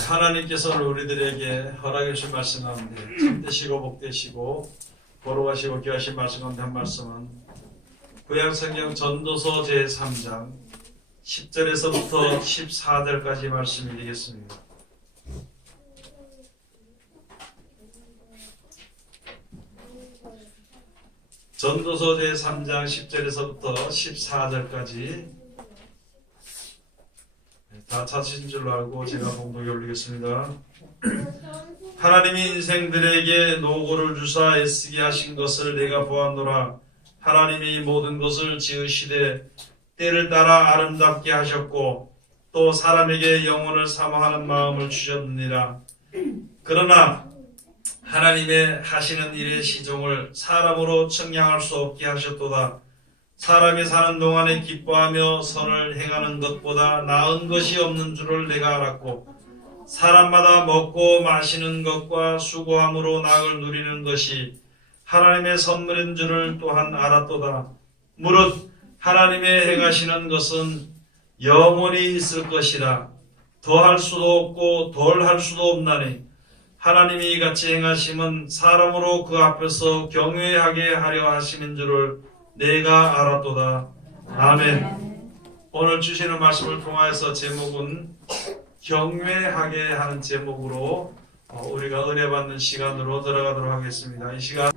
하나님께서는 우리들에게 허락해 주신 말씀 가운데 참되시고 복되시고 거룩하시고 귀하신 말씀 가운데 한 말씀은 구약성경 전도서 제3장 10절에서부터 14절까지 말씀이 되겠습니다. 전도서 제3장 10절에서부터 14절까지 다 찾으신 줄로 알고 제가 봉독에 올리겠습니다. 하나님이 인생들에게 노고를 주사 애쓰게 하신 것을 내가 보았노라. 하나님이 모든 것을 지으시되 때를 따라 아름답게 하셨고 또 사람에게 영혼을 사모하는 마음을 주셨느니라. 그러나 하나님의 하시는 일의 시종을 사람으로 측량할 수 없게 하셨도다. 사람이 사는 동안에 기뻐하며 선을 행하는 것보다 나은 것이 없는 줄을 내가 알았고 사람마다 먹고 마시는 것과 수고함으로 낙을 누리는 것이 하나님의 선물인 줄을 또한 알았도다. 무릇 하나님의 행하시는 것은 영원히 있을 것이라. 더할 수도 없고 덜 할 수도 없나니 하나님이 이같이 행하심은 사람으로 그 앞에서 경외하게 하려 하심인 줄을 내가 알았도다. 아멘. 오늘 주시는 말씀을 통하여서 제목은 경외하게 하는 제목으로 우리가 은혜 받는 시간으로 들어가도록 하겠습니다. 이 시간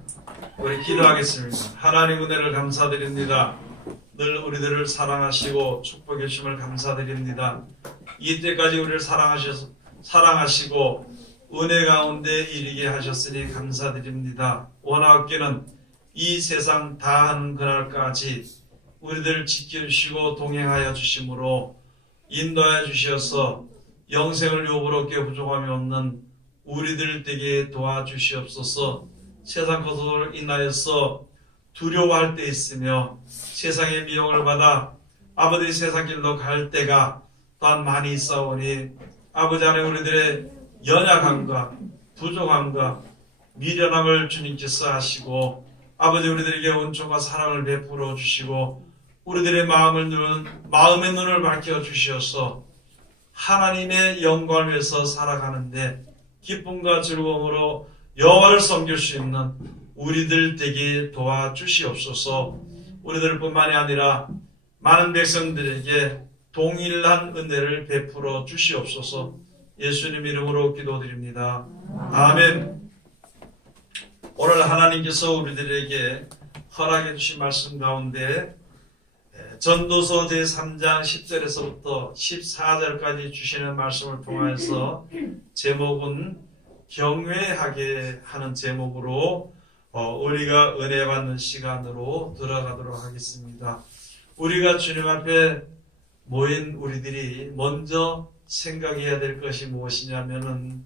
우리 기도하겠습니다. 하나님 은혜를 감사드립니다. 늘 우리들을 사랑하시고 축복해 주심을 감사드립니다. 이때까지 우리를 사랑하시고 은혜 가운데 이르게 하셨으니 감사드립니다. 원하옵기는 이 세상 다하는 그날까지 우리들을 지켜주시고 동행하여 주심으로 인도하여 주시어서 영생을 요구롭게 부족함이 없는 우리들 되게 도와주시옵소서. 세상 것으로 인하여서 두려워할 때 있으며 세상의 미혹을 받아 아버지 세상 길로 갈 때가 또한 많이 있사오니 아버지 안에 우리들의 연약함과 부족함과 미련함을 주님께서 하시고 아버지 우리들에게 온전과 사랑을 베풀어 주시고 우리들의 마음의 눈을 밝혀 주시어서 하나님의 영광을 위해서 살아가는데 기쁨과 즐거움으로 여호와를 섬길 수 있는 우리들 되게 도와주시옵소서. 우리들 뿐만이 아니라 많은 백성들에게 동일한 은혜를 베풀어 주시옵소서. 예수님 이름으로 기도드립니다. 아멘. 오늘 하나님께서 우리들에게 허락해 주신 말씀 가운데 전도서 제3장 10절에서부터 14절까지 주시는 말씀을 통해서 제목은 경외하게 하는 제목으로 우리가 은혜 받는 시간으로 들어가도록 하겠습니다. 우리가 주님 앞에 모인 우리들이 먼저 생각해야 될 것이 무엇이냐면은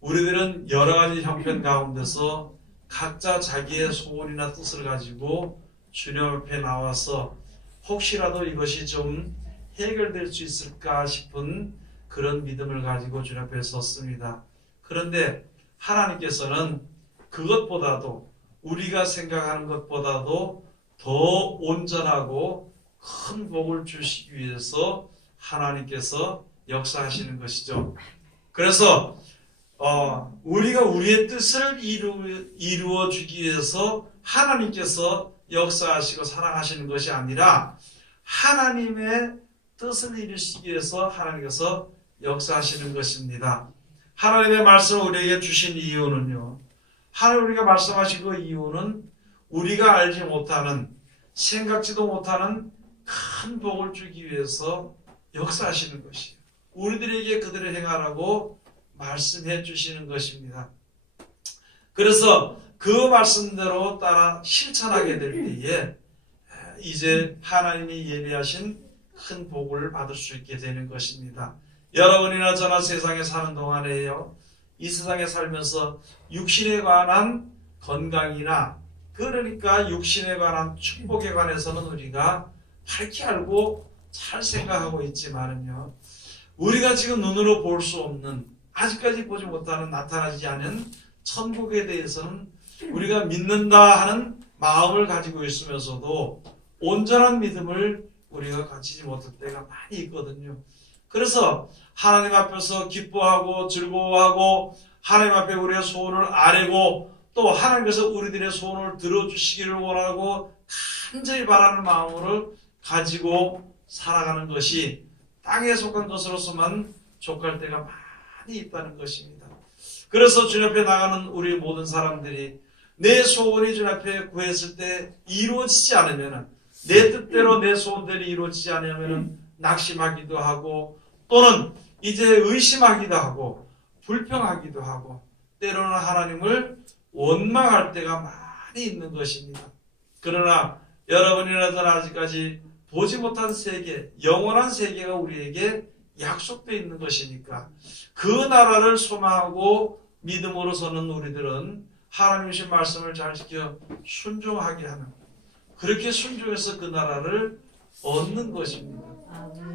우리들은 여러 가지 형편 가운데서 각자 자기의 소원이나 뜻을 가지고 주님 앞에 나와서 혹시라도 이것이 좀 해결될 수 있을까 싶은 그런 믿음을 가지고 주님 앞에 섰습니다. 그런데 하나님께서는 그것보다도 우리가 생각하는 것보다도 더 온전하고 큰 복을 주시기 위해서 하나님께서 역사하시는 것이죠. 그래서 우리가 우리의 뜻을 이루어 주기 위해서 하나님께서 역사하시고 사랑하시는 것이 아니라 하나님의 뜻을 이루시기 위해서 하나님께서 역사하시는 것입니다. 하나님의 말씀을 우리에게 주신 이유는요. 하나님 우리가 말씀하신 그 이유는 우리가 알지 못하는 생각지도 못하는 큰 복을 주기 위해서 역사하시는 것이에요. 우리들에게 그들을 행하라고 말씀해 주시는 것입니다. 그래서 그 말씀대로 따라 실천하게 될 때에 이제 하나님이 예비하신 큰 복을 받을 수 있게 되는 것입니다. 여러분이나 저나 세상에 사는 동안에요. 이 세상에 살면서 육신에 관한 건강이나 그러니까 육신에 관한 축복에 관해서는 우리가 밝히 알고 잘 생각하고 있지만은요. 우리가 지금 눈으로 볼 수 없는 아직까지 보지 못하는 나타나지 않은 천국에 대해서는 우리가 믿는다 하는 마음을 가지고 있으면서도 온전한 믿음을 우리가 가지지 못할 때가 많이 있거든요. 그래서 하나님 앞에서 기뻐하고 즐거워하고 하나님 앞에 우리의 소원을 아뢰고 또 하나님께서 우리들의 소원을 들어주시기를 원하고 간절히 바라는 마음을 가지고 살아가는 것이 땅에 속한 것으로서만 족할 때가 많이 있다는 것입니다. 그래서 주님 앞에 나가는 우리 모든 사람들이 내 소원이 주님 앞에 구했을 때 이루어지지 않으면, 내 뜻대로 내 소원들이 이루어지지 않으면 낙심하기도 하고 또는 이제 의심하기도 하고 불평하기도 하고 때로는 하나님을 원망할 때가 많이 있는 것입니다. 그러나 여러분이나 저는 아직까지 보지 못한 세계, 영원한 세계가 우리에게 약속되어 있는 것이니까 그 나라를 소망하고 믿음으로 서는 우리들은 하나님의 주신 말씀을 잘 지켜 순종하게 하는, 그렇게 순종해서 그 나라를 얻는 것입니다.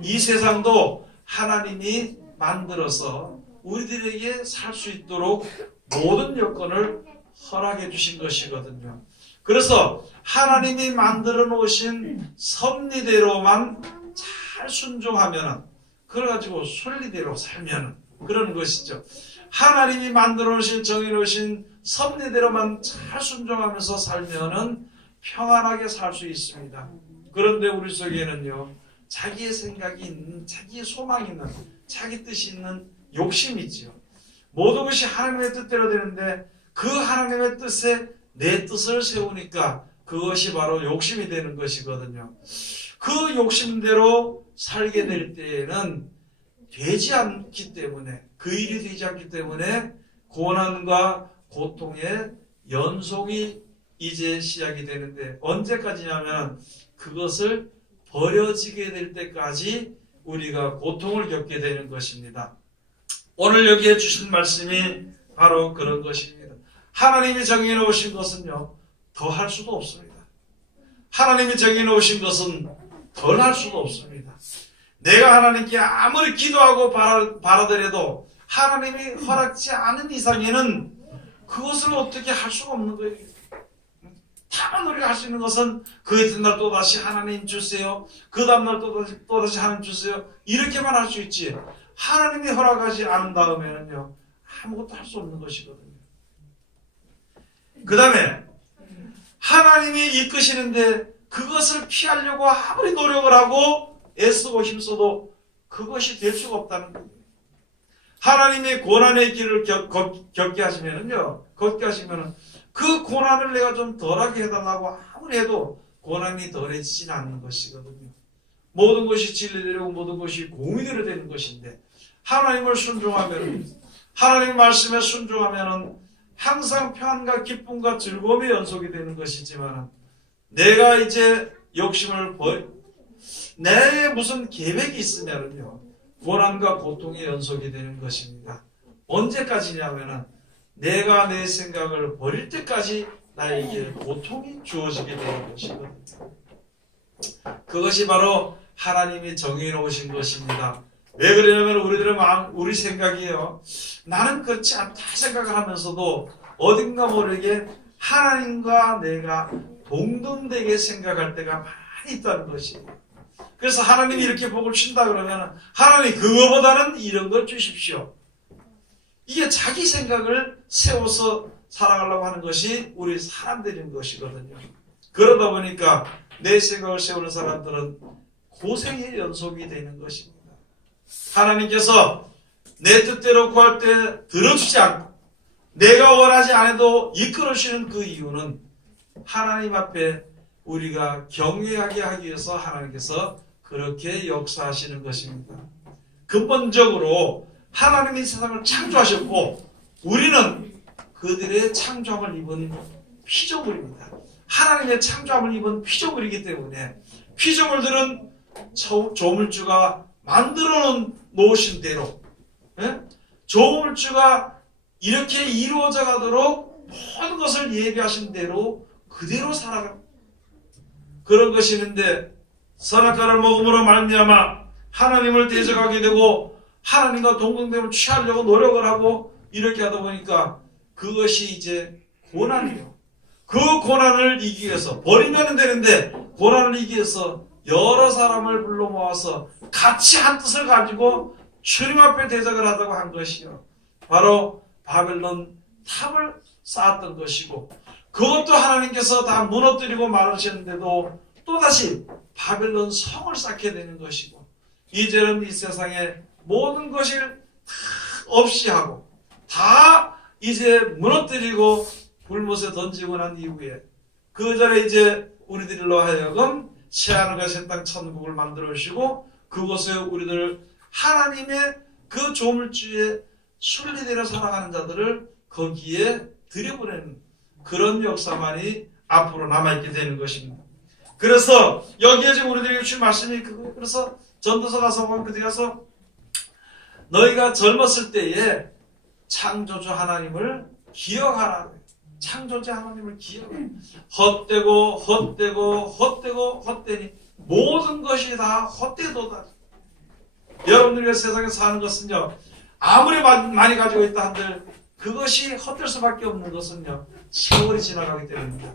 이 세상도 하나님이 만들어서 우리들에게 살 수 있도록 모든 여건을 허락해 주신 것이거든요. 그래서 하나님이 만들어 놓으신 섭리대로만 잘 순종하면, 그래가지고 순리대로 살면 그런 것이죠. 하나님이 만들어 놓으신, 정해 놓으신 섭리대로만 잘 순종하면서 살면은 평안하게 살 수 있습니다. 그런데 우리 속에는요, 자기의 생각이 있는, 자기의 소망이 있는, 자기 뜻이 있는 욕심이 있죠. 모든 것이 하나님의 뜻대로 되는데 그 하나님의 뜻에 내 뜻을 세우니까 그것이 바로 욕심이 되는 것이거든요. 그 욕심대로 살게 될 때에는 되지 않기 때문에, 그 일이 되지 않기 때문에 고난과 고통의 연속이 이제 시작이 되는데, 언제까지냐면 그것을 버려지게 될 때까지 우리가 고통을 겪게 되는 것입니다. 오늘 여기에 주신 말씀이 바로 그런 것입니다. 하나님이 정해 놓으신 것은요, 더 할 수도 없습니다. 하나님이 정해 놓으신 것은 덜 할 수도 없습니다. 내가 하나님께 아무리 기도하고 바라더라도 하나님이 허락지 않은 이상에는 그것을 어떻게 할 수가 없는 거예요. 다만 우리가 할 수 있는 것은 그 이튿날 또다시 하나님 주세요, 그 다음날 또다시 하나님 주세요, 이렇게만 할 수 있지, 하나님이 허락하지 않은 다음에는요 아무것도 할 수 없는 것이거든요. 그 다음에 하나님이 이끄시는데 그것을 피하려고 아무리 노력을 하고 애쓰고 힘써도 그것이 될 수가 없다는 거예요. 하나님의 고난의 길을 겪게 하시면은요, 그 고난을 내가 좀 덜하게 해달라고 아무리 해도 고난이 덜해지진 않는 것이거든요. 모든 것이 진리대로, 모든 것이 공의대로 되는 것인데, 하나님을 순종하면, 하나님 말씀에 순종하면 항상 평안과 기쁨과 즐거움의 연속이 되는 것이지만, 내가 이제 욕심을 내 무슨 계획이 있으면요 고난과 고통의 연속이 되는 것입니다. 언제까지냐면은 내가 내 생각을 버릴 때까지 나에게 고통이 주어지게 되는 것이거든요. 그것이 바로 하나님이 정해 놓으신 것입니다. 왜 그러냐면 우리 생각이에요. 나는 그렇지 않다 생각을 하면서도 어딘가 모르게 하나님과 내가 동등되게 생각할 때가 많이 있다는 것이에요. 그래서 하나님이 이렇게 복을 주신다 그러면 하나님 그거보다는 이런 걸 주십시오. 이게 자기 생각을 세워서 살아가려고 하는 것이 우리 사람들인 것이거든요. 그러다 보니까 내 생각을 세우는 사람들은 고생의 연속이 되는 것입니다. 하나님께서 내 뜻대로 구할 때 들어주지 않고 내가 원하지 않아도 이끌어주시는 그 이유는 하나님 앞에 우리가 경외하게 하기 위해서 하나님께서 그렇게 역사하시는 것입니다. 근본적으로 하나님이 세상을 창조하셨고 우리는 그들의 창조함을 입은 피조물입니다. 하나님의 창조함을 입은 피조물이기 때문에 피조물들은 조물주가 만들어 놓으신 대로 조물주가 이렇게 이루어져 가도록 모든 것을 예비하신 대로 그대로 살아가는 그런 것이 있는데 선악과를 먹음으로 말미암아 하나님을 대적하게 되고 하나님과 동등됨을 취하려고 노력을 하고 이렇게 하다 보니까 그것이 이제 고난이에요. 그 고난을 이기기 위해서 버리면 되는데 고난을 이기기 위해서 여러 사람을 불러 모아서 같이 한 뜻을 가지고 주님 앞에 대적을 하자고 한 것이요. 바로 바벨론 탑을 쌓았던 것이고, 그것도 하나님께서 다 무너뜨리고 말하셨는데도 또다시 바벨론 성을 쌓게 되는 것이고, 이제는 이 세상에 모든 것을 다 없이 하고 다 이제 무너뜨리고 불못에 던지고 난 이후에 그 전에 이제 우리들로 하여금 새하늘과 새 땅 천국을 만들어 주시고 그곳에 우리들 하나님의 그 조물주에 순리대로 살아가는 자들을 거기에 들여보내는 그런 역사만이 앞으로 남아있게 되는 것입니다. 그래서 여기에 지금 우리들에게 주신 말씀이 그거. 그래서 전도서 가서 보면 그때 가서 너희가 젊었을 때에 창조주 하나님을 기억하라. 창조주 하나님을 기억하라. 헛되니 모든 것이 다 헛되도다. 여러분들이 세상에 사는 것은요, 아무리 많이 가지고 있다 한들 그것이 헛될 수밖에 없는 것은요, 세월이 지나가기 때문입니다.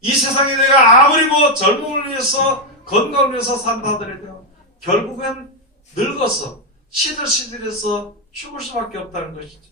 이 세상에 내가 아무리 젊음을 위해서 건강을 위해서 산다 하더라도 결국엔 늙어서 시들시들해서 죽을 수밖에 없다는 것이죠.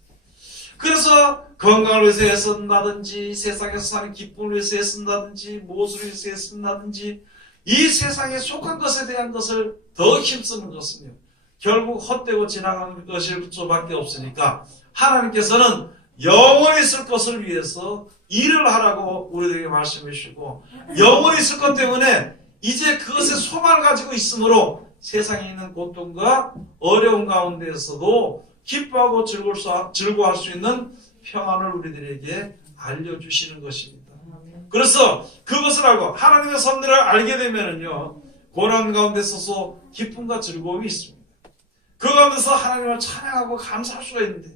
그래서 건강을 위해서 애쓴다든지 세상에서 사는 기쁨을 위해서 애쓴다든지 무엇을 위해서 애쓴다든지 이 세상에 속한 것에 대한 것을 더 힘쓰는 것은요, 결국 헛되고 지나가는 것일 수밖에 없으니까 하나님께서는 영원히 있을 것을 위해서 일을 하라고 우리에게 말씀해 주시고, 영원히 있을 것 때문에 이제 그것에 소망을 가지고 있으므로 세상에 있는 고통과 어려운 가운데에서도 기뻐하고 즐거워할 수 있는 평안을 우리들에게 알려주시는 것입니다. 그래서 그것을 알고 하나님의 섭리를 알게 되면은요, 고난 가운데 서서 기쁨과 즐거움이 있습니다. 그 가운데서 하나님을 찬양하고 감사할 수가 있는데,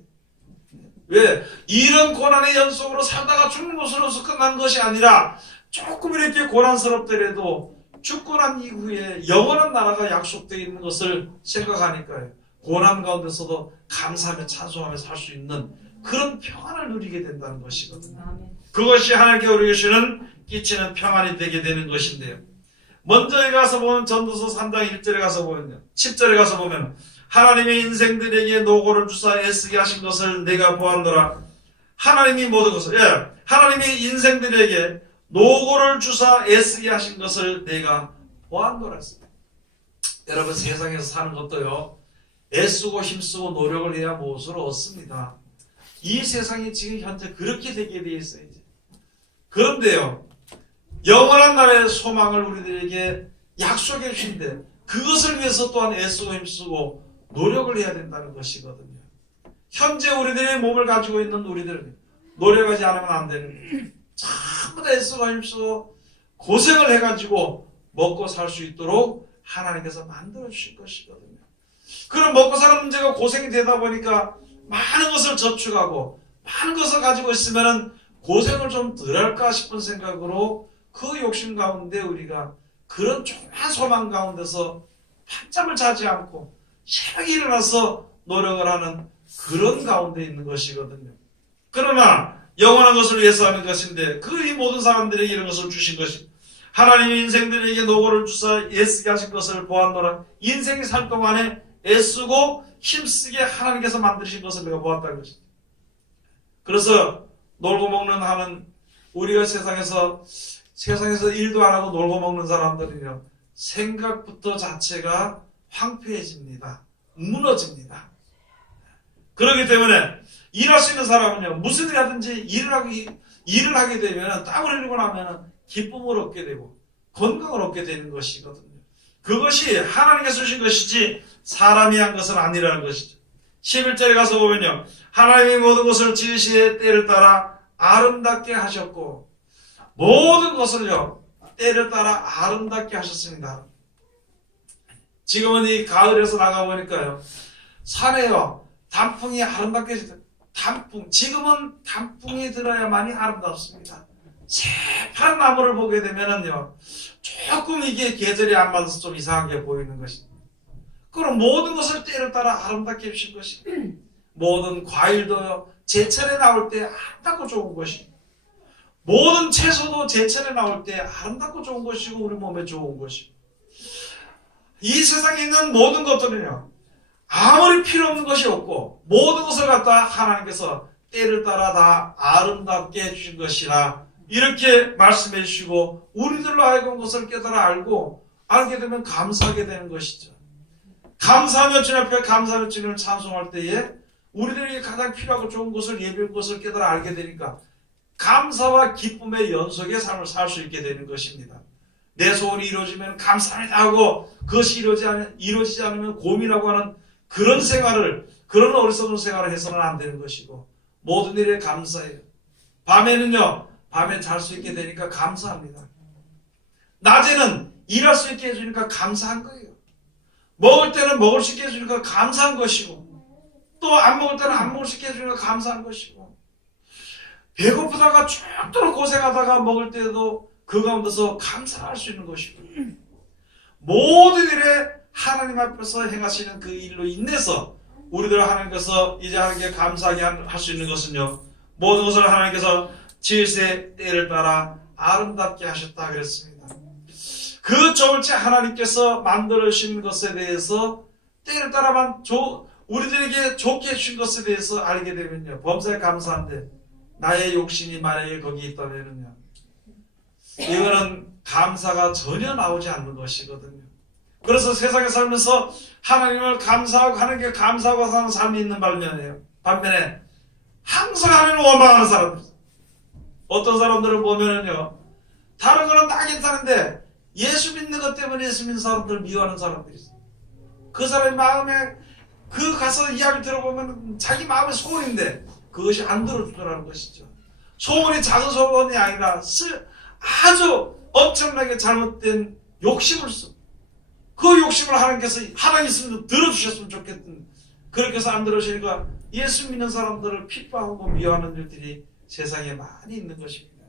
왜? 이런 고난의 연속으로 살다가 죽는 것으로 끝난 것이 아니라 조금 이렇게 고난스럽더라도 죽고 난 이후에 영원한 나라가 약속되어 있는 것을 생각하니까요, 고난 가운데서도 감사하며 찬송하며 살 수 있는 그런 평안을 누리게 된다는 것이거든요. 그것이 하나님께 우리에게 주시는 끼치는 평안이 되게 되는 것인데요. 먼저 가서 보면 전도서 3장 1절에 가서 보면요, 10절에 가서 보면 하나님의 인생들에게 노고를 주사 애쓰게 하신 것을 내가 보았노라. 하나님이 모든 것을, 하나님이 인생들에게 노고를 주사 애쓰게 하신 것을 내가 보았노라. 여러분, 세상에서 사는 것도요, 애쓰고 힘쓰고 노력을 해야 무엇을 얻습니다. 이 세상이 지금 현재 그렇게 되게 되어 있어요. 그런데요, 영원한 날의 소망을 우리들에게 약속해 주신데 그것을 위해서 또한 애쓰고 힘쓰고 노력을 해야 된다는 것이거든요. 현재 우리들의 몸을 가지고 있는 우리들은 노력하지 않으면 안 되는 거예요. 전부 다 애쓰고 힘쓰고 고생을 해가지고 먹고 살 수 있도록 하나님께서 만들어 주실 것이거든요. 그럼 먹고 사는 문제가 고생이 되다 보니까 많은 것을 저축하고 많은 것을 가지고 있으면 고생을 좀 덜 할까 싶은 생각으로 그 욕심 가운데 우리가 그런 조그만 소망 가운데서 밤잠을 자지 않고 새벽에 일어나서 노력을 하는 그런 가운데 있는 것이거든요. 그러나 영원한 것을 위해서 하는 것인데 그 이 모든 사람들에게 이런 것을 주신 것이, 하나님의 인생들에게 노고를 주사 애쓰게 하신 것을 보았노라. 인생이 살 동안에 애쓰고 힘쓰게 하나님께서 만드신 것을 내가 보았다는 것입니다. 그래서 놀고 먹는 하는 우리가 세상에서 일도 안 하고 놀고 먹는 사람들은요, 생각부터 자체가 황폐해집니다. 무너집니다. 그렇기 때문에 일할 수 있는 사람은요, 무슨 일 하든지 일을 하게 되면, 땀을 흘리고 나면 기쁨을 얻게 되고 건강을 얻게 되는 것이거든요. 그것이 하나님께서 주신 것이지 사람이 한 것은 아니라는 것이죠. 11절에 가서 보면요, 하나님이 모든 것을 지으시에 때를 따라 아름답게 하셨고, 모든 것을요 때를 따라 아름답게 하셨습니다. 지금은 이 가을에서 나가보니까요, 산에요 단풍이 아름답게, 지금은 단풍이 들어야만이 아름답습니다. 새파란 나무를 보게 되면은요, 조금 이게 계절이 안 맞아서 좀 이상하게 보이는 것입니다. 그럼 모든 것을 때를 따라 아름답게 해주신 것입니다. 모든 과일도요, 제철에 나올 때 아름답고 좋은 것입니다. 모든 채소도 제철에 나올 때 아름답고 좋은 것이고 우리 몸에 좋은 것이고, 이 세상에 있는 모든 것들은요, 아무리 필요 없는 것이 없고 모든 것을 갖다 하나님께서 때를 따라 다 아름답게 해주신 것이라 이렇게 말씀해 주시고 우리들로 하여금 그것을 깨달아 알게 되면 감사하게 되는 것이죠. 감사하며 주님 앞에 감사하며 주님을 찬송할 때에 우리들에게 가장 필요하고 좋은 것을 예배할 것을 깨달아 알게 되니까 감사와 기쁨의 연속의 삶을 살 수 있게 되는 것입니다. 내 소원이 이루어지면 감사합니다 하고 그것이 이루어지지 않으면 고민하고 하는 그런 생활을, 그런 어리석은 생활을 해서는 안 되는 것이고 모든 일에 감사해요. 밤에는요, 밤에 잘 수 있게 되니까 감사합니다. 낮에는 일할 수 있게 해주니까 감사한 거예요. 먹을 때는 먹을 수 있게 해주니까 감사한 것이고 또 안 먹을 때는 안 먹을 수 있게 해주니까 감사한 것이고 배고프다가 죽도록 고생하다가 먹을 때도 그 가운데서 감사할 수 있는 것이고 모든 일에 하나님 앞에서 행하시는 그 일로 인해서 우리들 하나님께서 이제 하나님께 감사하게 할 수 있는 것은요, 모든 것을 하나님께서 지으세 때를 따라 아름답게 하셨다 그랬습니다. 그 좋을지 하나님께서 만들어 주신 것에 대해서 때를 따라만 우리들에게 좋게 해주신 것에 대해서 알게 되면요, 범사에 감사한데 나의 욕심이 만약에 거기 있다면요, 이거는 감사가 전혀 나오지 않는 것이거든요. 그래서 세상에 살면서 하나님을 감사하고 하나님께 감사하고 사는 삶이 있는 반면에 항상 하나님을 원망하는 사람들, 어떤 사람들을 보면은요, 다른 거는 다 괜찮은데 예수 믿는 것 때문에 예수 믿는 사람들을 미워하는 사람들이 있어요. 그 사람의 마음에 그 가서 이야기 들어보면 자기 마음의 소원인데 그것이 안 들어주더라는 것이죠. 소원이 작은 소원이 아니라 아주 엄청나게 잘못된 욕심을 쓰고 그 욕심을 하나님께서 하나님 있으면 들어주셨으면 좋겠던, 그렇게 해서 안 들어주시니까 예수 믿는 사람들을 핍박하고 미워하는 일들이 세상에 많이 있는 것입니다.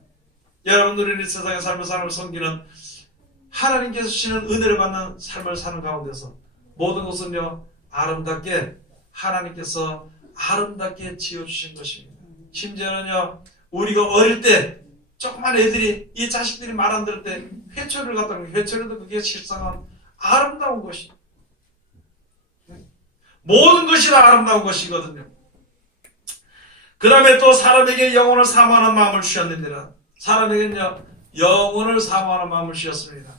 여러분들이 이 세상에 살면서 하나님을 섬기는, 하나님께서 주시는 은혜를 받는 삶을 사는 가운데서 모든 것은요, 아름답게 하나님께서 아름답게 지어주신 것입니다. 심지어는요, 우리가 어릴 때 조그만 애들이, 이 자식들이 말 안 들을 때 회초리를 갖다 놓으면 회초리도 그게 실상은 아름다운 것이, 모든 것이 다 아름다운 것이거든요. 그 다음에 또 사람에게 영혼을 사모하는 마음을 주셨느니라. 사람에게는요, 영혼을 사모하는 마음을 주셨습니다.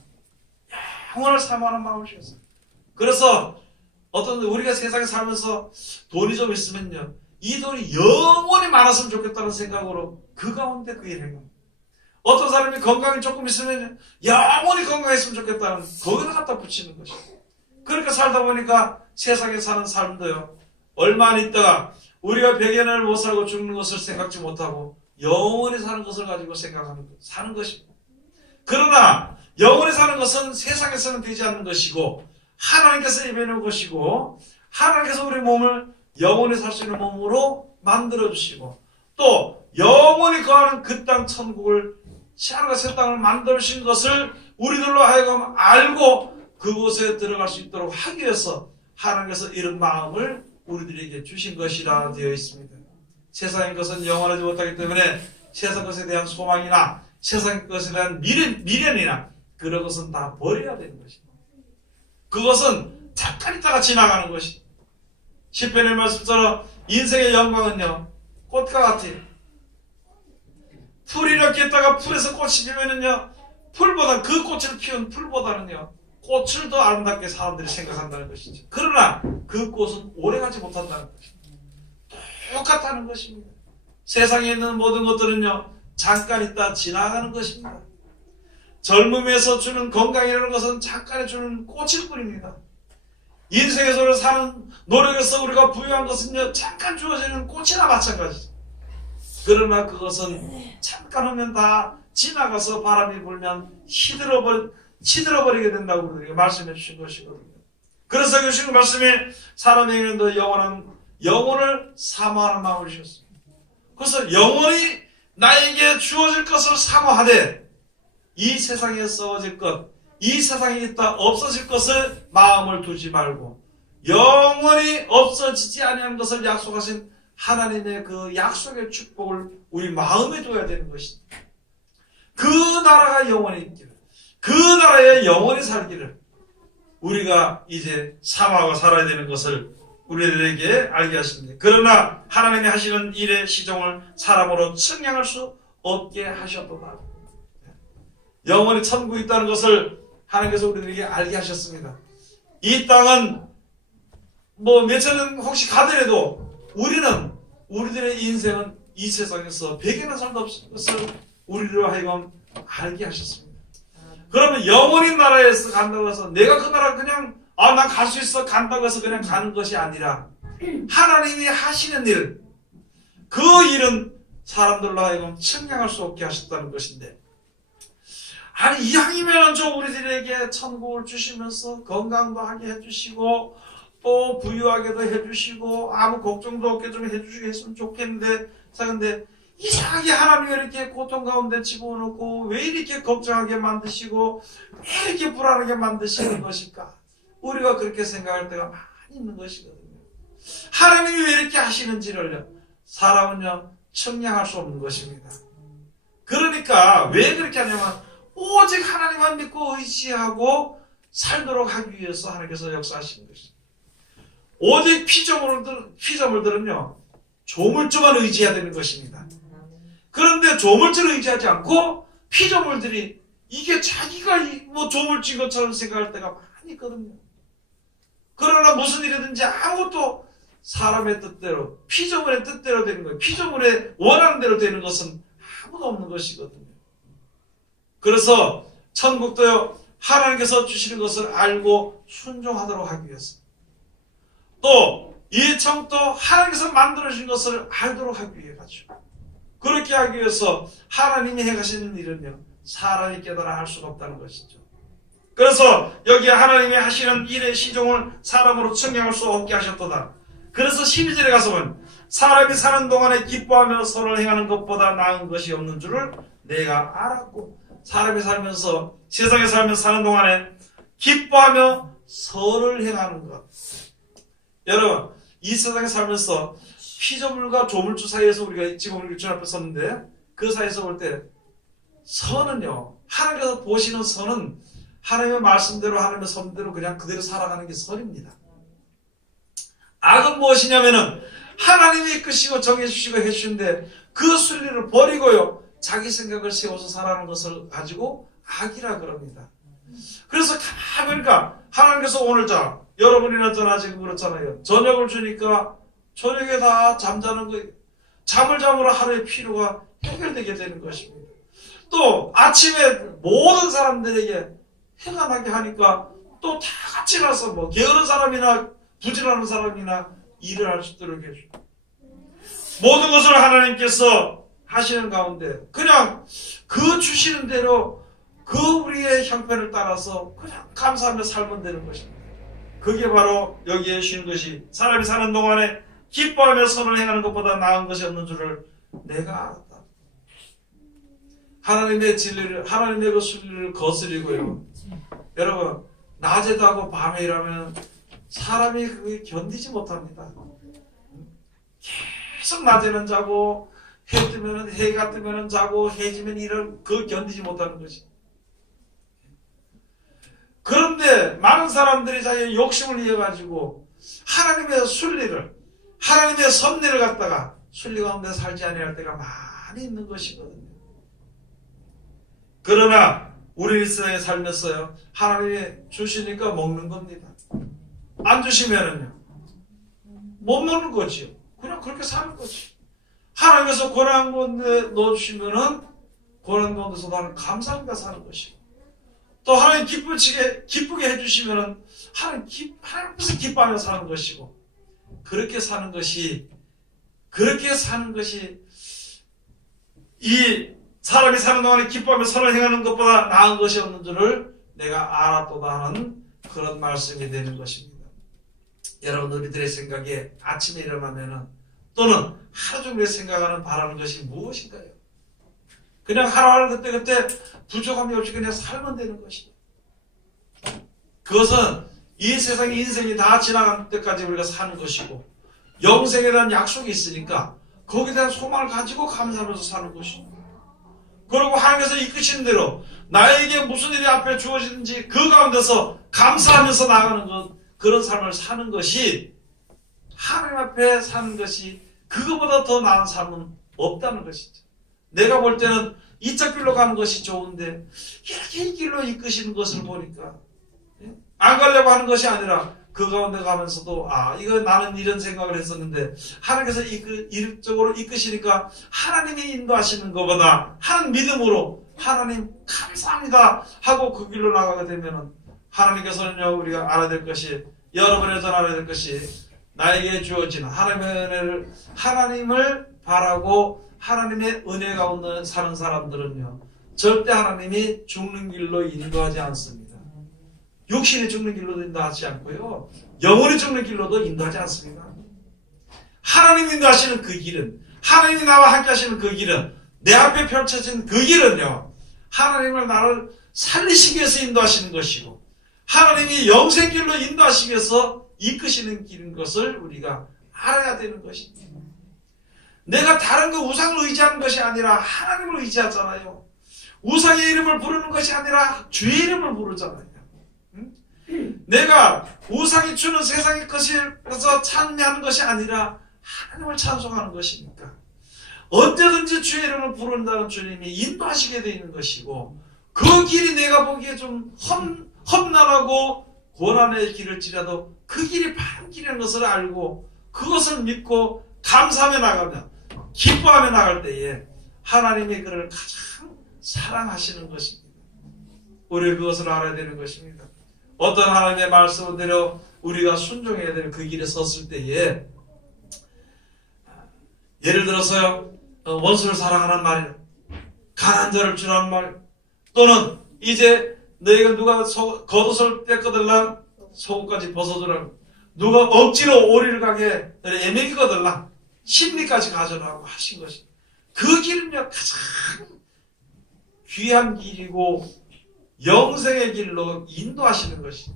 영혼을 사모하는 마음을 주셨어요. 그래서 우리가 세상에 살면서 돈이 좀 있으면요, 이 돈이 영원히 많았으면 좋겠다는 생각으로 그 가운데 그 일을 해요. 어떤 사람이 건강이 조금 있으면 영원히 건강했으면 좋겠다는 거기다 갖다 붙이는 것이에요. 그렇게 살다 보니까 세상에 사는 삶도요, 얼마 안 있다가 우리가 100년을 못 살고 죽는 것을 생각지 못하고 영원히 사는 것을 가지고 사는 것입니다. 그러나 영원히 사는 것은 세상에서는 되지 않는 것이고 하나님께서 예배하는 것이고 하나님께서 우리 몸을 영원히 살 수 있는 몸으로 만들어주시고 또 영원히 거하는 그 땅 천국을, 하늘과 새 땅을 만들어주신 것을 우리들로 하여금 알고 그곳에 들어갈 수 있도록 하기 위해서 하나님께서 이런 마음을 우리들에게 주신 것이라 되어 있습니다. 세상의 것은 영원하지 못하기 때문에 세상 것에 대한 소망이나 세상 것에 대한 미련이나 그런 것은 다 버려야 되는 것입니다. 그것은 잠깐 있다가 지나가는 것이. 시편의 말씀처럼 인생의 영광은요, 꽃과 같아요. 풀이 이렇게 있다가 풀에서 꽃이 피면은요, 그 꽃을 피운 풀보다는요, 꽃을 더 아름답게 사람들이 생각한다는 것이죠. 그러나 그 꽃은 오래가지 못한다는 것입니다. 똑같다는 것입니다. 세상에 있는 모든 것들은요, 잠깐 있다 지나가는 것입니다. 젊음에서 주는 건강이라는 것은 잠깐에 주는 꽃일 뿐입니다. 인생에서 사는 노력에서 우리가 부유한 것은요, 잠깐 주어지는 꽃이나 마찬가지죠. 그러나 그것은 잠깐 하면 다 지나가서 바람이 불면 시들어버리게 된다고 우리에게 말씀해 주신 것이거든요. 그래서 주신 말씀이 사람에게는 더 영혼을 사모하는 마음을 주셨습니다. 그래서 영원히 나에게 주어질 것을 사모하되 이 세상에 썩어질 것, 이 세상에 있다 없어질 것을 마음을 두지 말고 영원히 없어지지 아니하는 것을 약속하신 하나님의 그 약속의 축복을 우리 마음에 둬야 되는 것입니다. 그 나라가 영원히 있기를, 그 나라에 영원히 살기를, 우리가 이제 삶하고 살아야 되는 것을 우리들에게 알게 하십니다. 그러나 하나님이 하시는 일의 시종을 사람으로 측량할 수 없게 하셨도다. 영원히 천국이 있다는 것을 하나님께서 우리들에게 알게 하셨습니다. 이 땅은 뭐 몇천 년 혹시 가더라도 우리들의 인생은 이 세상에서 100여나 살도 없을 것을 우리로 하여금 알게 하셨습니다. 그러면 영원히 나라에서 간다고 해서 내가 그 나라 그냥 난 갈 수 있어 간다고 해서 그냥 가는 것이 아니라 하나님이 하시는 일, 그 일은 사람들로 하여금 측량할 수 없게 하셨다는 것인데, 아니 이왕이면 좀 우리들에게 천국을 주시면서 건강도 하게 해주시고 또 부유하게도 해주시고 아무 걱정도 없게 좀 해주시게 했으면 좋겠는데, 근데 이상하게 하나님이 이렇게 고통 가운데 집어넣고 왜 이렇게 걱정하게 만드시고 왜 이렇게 불안하게 만드시는 것일까? 우리가 그렇게 생각할 때가 많이 있는 것이거든요. 하나님이 왜 이렇게 하시는지를요, 사람은요 측량할 수 없는 것입니다. 그러니까 왜 그렇게 하냐면 오직 하나님만 믿고 의지하고 살도록 하기 위해서 하나님께서 역사하시는 것입니다. 오직 피조물들은요 조물주만 의지해야 되는 것입니다. 그런데 조물주를 의지하지 않고 피조물들이 이게 자기가 뭐 조물주인 것처럼 생각할 때가 많이 있거든요. 그러나 무슨 일이든지 아무것도 사람의 뜻대로, 피조물의 뜻대로 되는 거예요. 피조물의 원하는 대로 되는 것은 아무도 없는 것이거든요. 그래서 천국도요 하나님께서 주시는 것을 알고 순종하도록 하기 위해서, 또 이 천국도 하나님께서 만들어주신 것을 알도록 하기 위해 가죠. 그렇게 하기 위해서 하나님이 해가시는 일은요 사람이 깨달아 할 수가 없다는 것이죠. 그래서 여기에 하나님이 하시는 일의 시종을 사람으로 측량할 수 없게 하셨도다. 그래서 12절에 가서 보면 사람이 사는 동안에 기뻐하며 선을 행하는 것보다 나은 것이 없는 줄을 내가 알았고, 사람이 살면서 세상에 살면서 사는 동안에 기뻐하며 선을 행하는 것. 여러분 이 세상에 살면서 피조물과 조물주 사이에서 우리가 지금 우리 주 앞에 섰는데, 그 사이에서 볼 때 선은요 하나님께서 보시는 선은 하나님의 말씀대로 하나님의 선대로 그냥 그대로 살아가는 게 선입니다. 악은 무엇이냐면은 하나님이 이끄시고 정해주시고 해주시는데 그 순리를 버리고요 자기 생각을 세워서 살아가는 것을 가지고 악이라 그럽니다. 그래서 가만히 보니까 하나님께서 오늘 여러분이나 저나 지금 그렇잖아요. 저녁을 주니까 저녁에 다 잠자는 거예요. 잠을 잠으로 하루의 피로가 해결되게 되는 것입니다. 또 아침에 모든 사람들에게 해가 나게 하니까 또 다 같이 나서 뭐 게으른 사람이나 부지런한 사람이나 일을 할 수 있도록 해주고, 모든 것을 하나님께서 하시는 가운데 그냥 그 주시는 대로 그 우리의 형편을 따라서 그냥 감사하며 살면 되는 것입니다. 그게 바로 여기에 쉬는 것이 사람이 사는 동안에 기뻐하며 선을 행하는 것보다 나은 것이 없는 줄을 내가 알았다. 하나님의 진리를, 하나님의 그 순리를 거스리고요, 여러분 낮에도 하고 밤에 일하면 사람이 그게 견디지 못합니다. 계속 낮에는 자고 해가 뜨면 자고 해 지면 일을 그 견디지 못하는 것이. 그런데 많은 사람들이 자기의 욕심을 이어가지고 하나님의 순리를, 하나님의 섭리를 갖다가 순리 가운데 살지 아니할 때가 많이 있는 것이거든요. 그러나 우리 일상에 살면서요 하나님이 주시니까 먹는 겁니다. 안 주시면은요 못 먹는 거지요. 그냥 그렇게 사는 거지. 하나님께서 고난 가운데 넣어주시면은 고난 가운데서 나는 감사함과 사는 것이고, 또 하나님 기쁘게 해주시면은 하나님께서 기뻐하며 사는 것이고, 그렇게 사는 것이 이 사람이 사는 동안에 기뻐하며 선을 행하는 것보다 나은 것이 없는 줄을 내가 알았도다 하는 그런 말씀이 되는 것입니다. 여러분 우리들의 생각에 아침에 일어나면은 또는 하루 종일 생각하는 바라는 것이 무엇인가요? 그냥 하루하루 그때 부족함이 없이 그냥 살면 되는 것이죠. 그것은 이 세상의 인생이 다 지나갈 때까지 우리가 사는 것이고 영생에 대한 약속이 있으니까 거기에 대한 소망을 가지고 감사하면서 사는 것이죠. 그리고 하나님께서 이끄신 대로 나에게 무슨 일이 앞에 주어지는지 그 가운데서 감사하면서 나아가는 것, 그런 삶을 사는 것이, 하나님 앞에 사는 것이 그거보다 더 나은 삶은 없다는 것이죠. 내가 볼 때는 이쪽 길로 가는 것이 좋은데 이렇게 이 길로 이끄시는 것을 보니까 안 가려고 하는 것이 아니라 그 가운데 가면서도 이거 나는 이런 생각을 했었는데 하나님께서 이쪽으로 이끄시니까 하나님이 인도하시는 것보다 하는 믿음으로 하나님 감사합니다 하고 그 길로 나가게 되면은 하나님께서는요, 우리가 알아야 될 것이, 여러분의 전 알아야 될 것이, 나에게 주어진 하나님의 은혜를, 하나님을 바라고 하나님의 은혜 가운데 사는 사람들은요, 절대 하나님이 죽는 길로 인도하지 않습니다. 육신이 죽는 길로도 인도하지 않고요, 영혼이 죽는 길로도 인도하지 않습니다. 하나님 인도하시는 그 길은, 하나님이 나와 함께 하시는 그 길은, 내 앞에 펼쳐진 그 길은요, 하나님을 나를 살리시기 위해서 인도하시는 것이고, 하나님이 영생길로 인도하시기 위해서 이끄시는 길인 것을 우리가 알아야 되는 것입니다. 내가 다른 그 우상을 의지하는 것이 아니라 하나님을 의지하잖아요. 우상의 이름을 부르는 것이 아니라 주의 이름을 부르잖아요. 내가 우상이 주는 세상의 것에서 찬미하는 것이 아니라 하나님을 찬송하는 것이니까 언제든지 주의 이름을 부른다는 주님이 인도하시게 되어 있는 것이고, 그 길이 내가 보기에 좀 험난하고 고난의 길을지라도 그 길이 바른 길이라는 것을 알고 그것을 믿고 감사하며 나가면, 기뻐하며 나갈 때에 하나님이 그를 가장 사랑하시는 것입니다. 우리 그것을 알아야 되는 것입니다. 어떤 하나님의 말씀대로 우리가 순종해야 되는 그 길에 섰을 때에, 예를 들어서요, 원수를 사랑하는 말, 가난한 자를 주라는 말, 또는 이제 너희가 누가 겉옷을 뺏거들라 속옷까지 벗어주라, 누가 억지로 오리를 가게 애매히 거들라 심리까지 가져라고 하신 것이, 그 길은요 가장 귀한 길이고 영생의 길로 인도하시는 것이,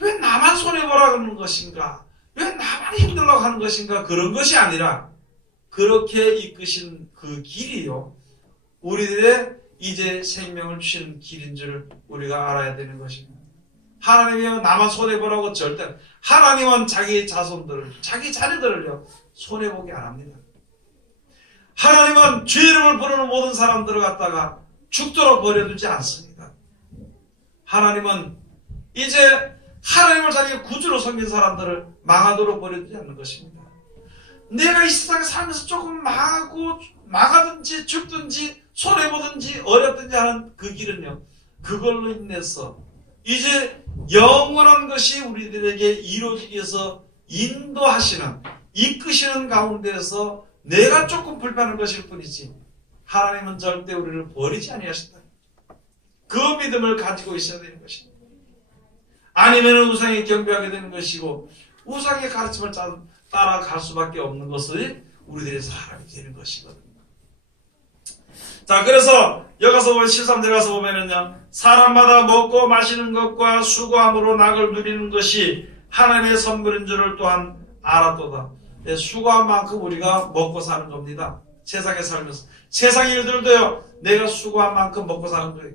왜 나만 손해보라 그러는 것인가, 왜 나만 힘들라고 하는 것인가, 그런 것이 아니라 그렇게 이끄신 그 길이요, 우리들의 이제 생명을 주시는 길인 줄 우리가 알아야 되는 것입니다. 하나님이 나만 손해보라고 절대, 하나님은 자기 자손들을, 자기 자녀들을요 손해보게 안 합니다. 하나님은 주의 이름을 부르는 모든 사람들을 갖다가 죽도록 버려두지 않습니다. 하나님은 이제 하나님을 자기 구주로 섬긴 사람들을 망하도록 버려두지 않는 것입니다. 내가 이 세상에 살면서 조금 망하든지 죽든지 손해보든지 어렵든지 하는 그 길은요, 그걸로 인해서 이제 영원한 것이 우리들에게 이루어지기 위해서 인도하시는, 이끄시는 가운데에서 내가 조금 불편한 것일 뿐이지 하나님은 절대 우리를 버리지 아니하신다. 그 믿음을 가지고 있어야 되는 것입니다. 아니면 우상에 경배하게 되는 것이고 우상의 가르침을 따라갈 수밖에 없는 것이 우리들의 사람이 되는 것이거든요. 자, 그래서 여기서 보면 13절 가서 보면은요, 사람마다 먹고 마시는 것과 수고함으로 낙을 누리는 것이 하나님의 선물인 줄을 또한 알았도다. 수고한 만큼 우리가 먹고 사는 겁니다. 세상에 살면서. 세상 일들도요, 내가 수고한 만큼 먹고 사는 거예요.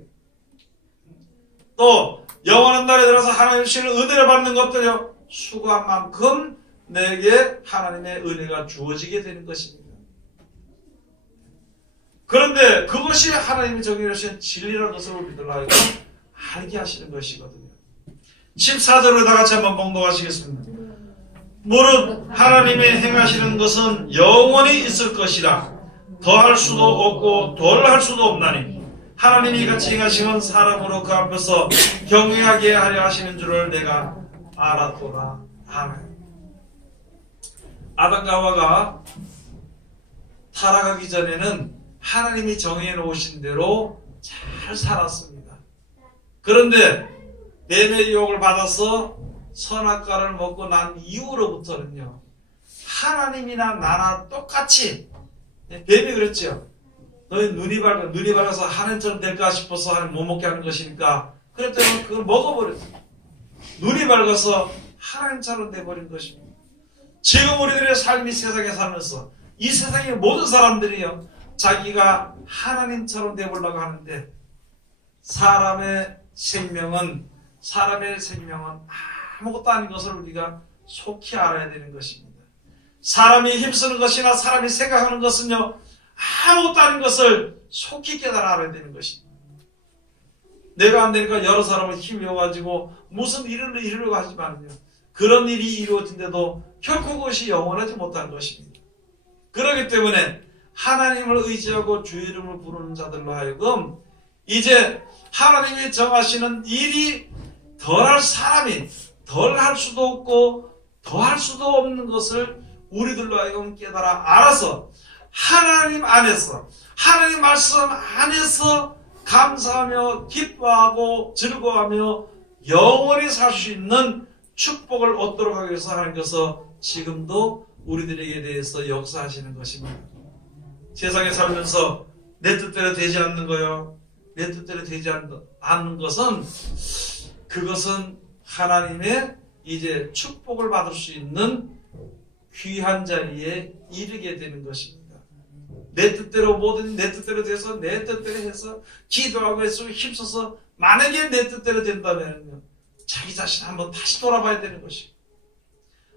또 영원한 날에 들어서 하나님 주시는 은혜를 받는 것도요, 수고한 만큼 내게 하나님의 은혜가 주어지게 되는 것입니다. 그런데 그것이 하나님이 정해주신 진리라는 것을 우리들 알게 하시는 것이거든요. 14절로 다 같이 한번 봉독하시겠습니다. 무릇 하나님이 행하시는 것은 영원히 있을 것이라 더할 수도 없고 덜할 수도 없나니 하나님이 같이 행하시면 사람으로 그 앞에서 경외하게 하려 하시는 줄을 내가 알았도다. 아멘. 아담과 하와가 타락하기 전에는 하나님이 정해 놓으신 대로 잘 살았습니다. 그런데 뱀의 유혹을 받아서 선악과를 먹고 난 이후로부터는요, 하나님이나 나나 똑같이, 뱀이 그랬죠. 너희 눈이 밝아서 하나님처럼 될까 싶어서 하나님 못 먹게 하는 것이니까 그랬더니 그걸 먹어버렸어요. 눈이 밝아서 하나님처럼 돼버린 것입니다. 지금 우리들의 삶이 세상에 살면서 이 세상의 모든 사람들이요, 자기가 하나님처럼 되보려고 하는데 사람의 생명은 아무것도 아닌 것을 우리가 속히 알아야 되는 것입니다. 사람이 힘쓰는 것이나 사람이 생각하는 것은요, 아무것도 아닌 것을 속히 깨달아 알아야 되는 것입니다. 내가 안 되니까 여러 사람을 힘이어가지고 무슨 일을 이루려고 하지만요, 그런 일이 이루어진데도 결코 그것이 영원하지 못한 것입니다. 그렇기 때문에 하나님을 의지하고 주의 이름을 부르는 자들로 하여금 이제 하나님이 정하시는 일이 덜할 사람이 덜할 수도 없고 더할 수도 없는 것을 우리들로 하여금 깨달아 알아서 하나님 안에서, 하나님 말씀 안에서 감사하며 기뻐하고 즐거워하며 영원히 살 수 있는 축복을 얻도록 하기 위해서 하나님께서 지금도 우리들에게 대해서 역사하시는 것입니다. 세상에 살면서 내 뜻대로 되지 않는 거요, 내 뜻대로 되지 않는 것은, 그것은 하나님의 이제 축복을 받을 수 있는 귀한 자리에 이르게 되는 것입니다. 내 뜻대로 뭐든 내 뜻대로 돼서 내 뜻대로 해서 기도하고 해서 힘써서 만약에 내 뜻대로 된다면 자기 자신 한번 다시 돌아봐야 되는 것이고,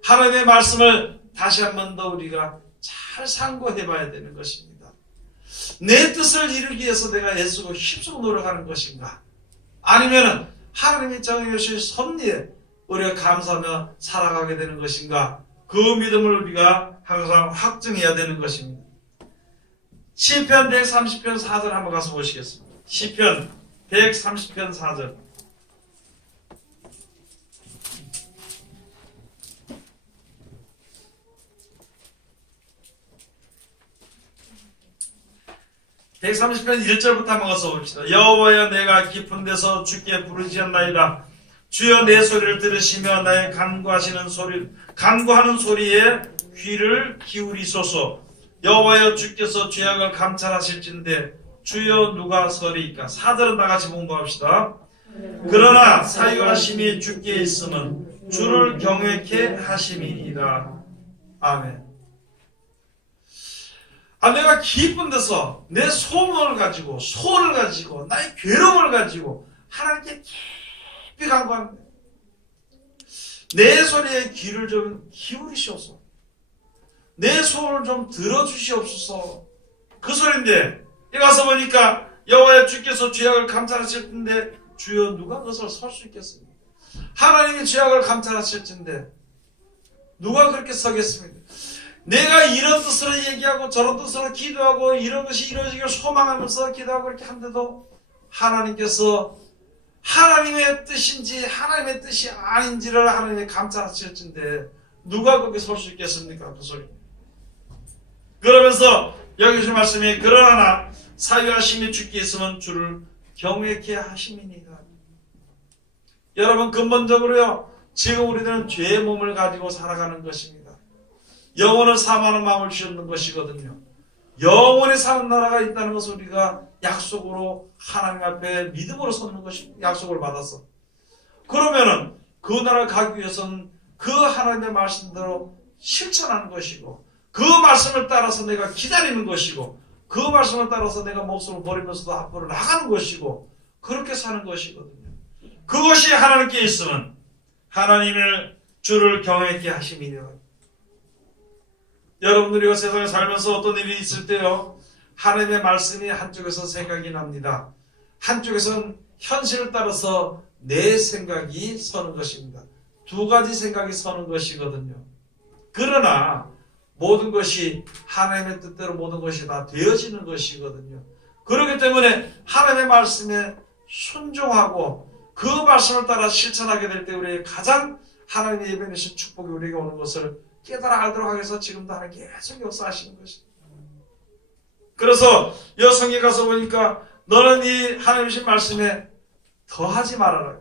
하나님의 말씀을 다시 한번 더 우리가 잘 상고해 봐야 되는 것입니다. 내 뜻을 이루기 위해서 내가 애쓰고 힘쓰고 노력하는 것인가, 아니면 하나님이 정해 주신 섭리에 우리가 감사하며 살아가게 되는 것인가, 그 믿음을 우리가 항상 확증해야 되는 것입니다. 시편 130편 4절 한번 가서 보시겠습니다. 시편 130편 4절. (130편) 1절부터 한번 가서 봅시다. 여호와여, 내가 깊은 데서 주께 부르짖었나이다. 주여, 내 소리를 들으시며 나의 간구하는 소리에 귀를 기울이소서. 여호와여, 주께서 죄악을 감찰하실진데 주여 누가 서리이까. 4절은 다 같이 공부합시다. 그러나 사유하심이 주께 있음은 주를 경외케 하심이니라. 아멘. 내가 깊은 데서 내 소원을 가지고, 소원을 가지고, 나의 괴로움을 가지고 하나님께 깊이 간구합니다. 내 소리에 귀를 좀 기울이시옵소서. 내 소원을 좀 들어주시옵소서. 그 소리인데, 여기 가서 보니까 여호와여, 주께서 죄악을 감찰하실 텐데 주여 누가 그것을 설 수 있겠습니까? 하나님이 죄악을 감찰하실 텐데 누가 그렇게 서겠습니까? 내가 이런 뜻으로 얘기하고 저런 뜻으로 기도하고 이런 것이 이루어지기를 소망하면서 기도하고 이렇게 한데도 하나님께서 하나님의 뜻인지 하나님의 뜻이 아닌지를 하나님이 감찰하실 텐데 누가 거기 설 수 있겠습니까? 그 소리. 그러면서 여기 주신 말씀이 그러나 사유하심이 주께 있으면 주를 경외케 하심이니라. 여러분, 근본적으로요, 지금 우리들은 죄의 몸을 가지고 살아가는 것입니다. 영원을 사모하는 마음을 주셨는 것이거든요. 영원히 사는 나라가 있다는 것을 우리가 약속으로 하나님 앞에 믿음으로 섰는 것이 약속을 받았어. 그러면은 그 나라를 가기 위해서는 그 하나님의 말씀대로 실천하는 것이고, 그 말씀을 따라서 내가 기다리는 것이고, 그 말씀을 따라서 내가 목숨을 버리면서도 앞으로 나가는 것이고, 그렇게 사는 것이거든요. 그것이 하나님께 있으면 하나님의 주를 경외케 하심이니라. 여러분들이 세상에 살면서 어떤 일이 있을 때요, 하나님의 말씀이 한쪽에서 생각이 납니다. 한쪽에서는 현실을 따라서 내 생각이 서는 것입니다. 두 가지 생각이 서는 것이거든요. 그러나 모든 것이 하나님의 뜻대로 모든 것이 다 되어지는 것이거든요. 그렇기 때문에 하나님의 말씀에 순종하고 그 말씀을 따라 실천하게 될 때 우리의 가장 하나님의 예배내신 축복이 우리에게 오는 것을 깨달아 알도록 하기 위해서 지금도 하나님 계속 역사하시는 것입니다. 그래서 여성에 가서 보니까 너는 이 하나님의 말씀에 더하지 말아라.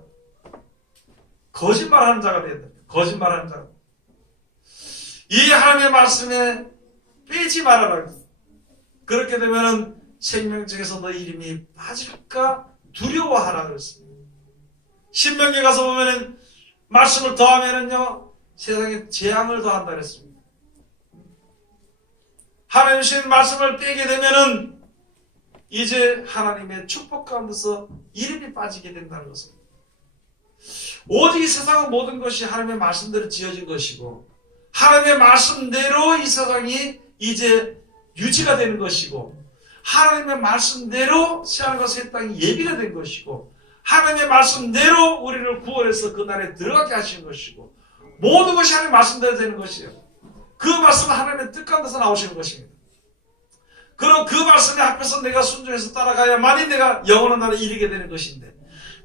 거짓말하는 자가 되어야 됩니다. 거짓말하는 자가. 이 하나님의 말씀에 빼지 말아라. 그렇게 되면은 생명책에서 너 이름이 빠질까 두려워하라 그랬습니다. 신명기에 가서 보면은 말씀을 더하면은요 세상에 재앙을 더한다 그랬습니다. 하나님 주신 말씀을 빼게 되면은 이제 하나님의 축복 가운데서 이름이 빠지게 된다는 것입니다. 오직 이 세상은 모든 것이 하나님의 말씀대로 지어진 것이고 하나님의 말씀대로 이 세상이 이제 유지가 되는 것이고 하나님의 말씀대로 새하늘과 새 땅이 예비가 된 것이고 하나님의 말씀대로 우리를 구원해서 그 나라에 들어가게 하신 것이고 모든 것이 하나님의 말씀대로 되는 것이에요. 그 말씀은 하나님의 뜻 가운데서 나오시는 것입니다. 그럼 그 말씀에 앞에서 내가 순종해서 따라가야만이 내가 영원한 나라에 이르게 되는 것인데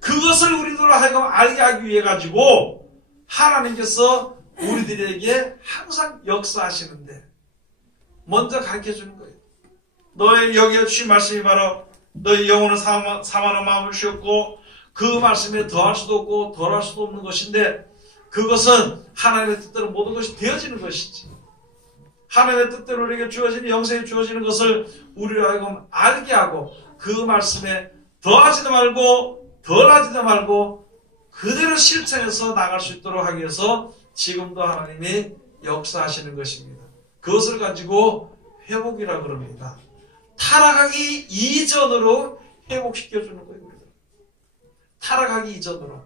그것을 우리들로 하여금 알게 하기 위해 가지고 하나님께서 우리들에게 항상 역사하시는데 먼저 가르쳐주는 거예요. 너의 여기에 주신 말씀이 바로 너의 영혼은 사만한 마음을 주셨고 그 말씀에 더할 수도 없고 덜할 수도 없는 것인데 그것은 하나님의 뜻대로 모든 것이 되어지는 것이지. 하나님의 뜻대로 우리에게 주어지는 영생이 주어지는 것을 우리로 하여금 알게 하고 그 말씀에 더하지도 말고 덜하지도 말고 그대로 실천해서 나갈 수 있도록 하기 위해서 지금도 하나님이 역사하시는 것입니다. 그것을 가지고 회복이라고 그럽니다. 타락하기 이전으로 회복시켜주는 거예요. 타락하기 이전으로.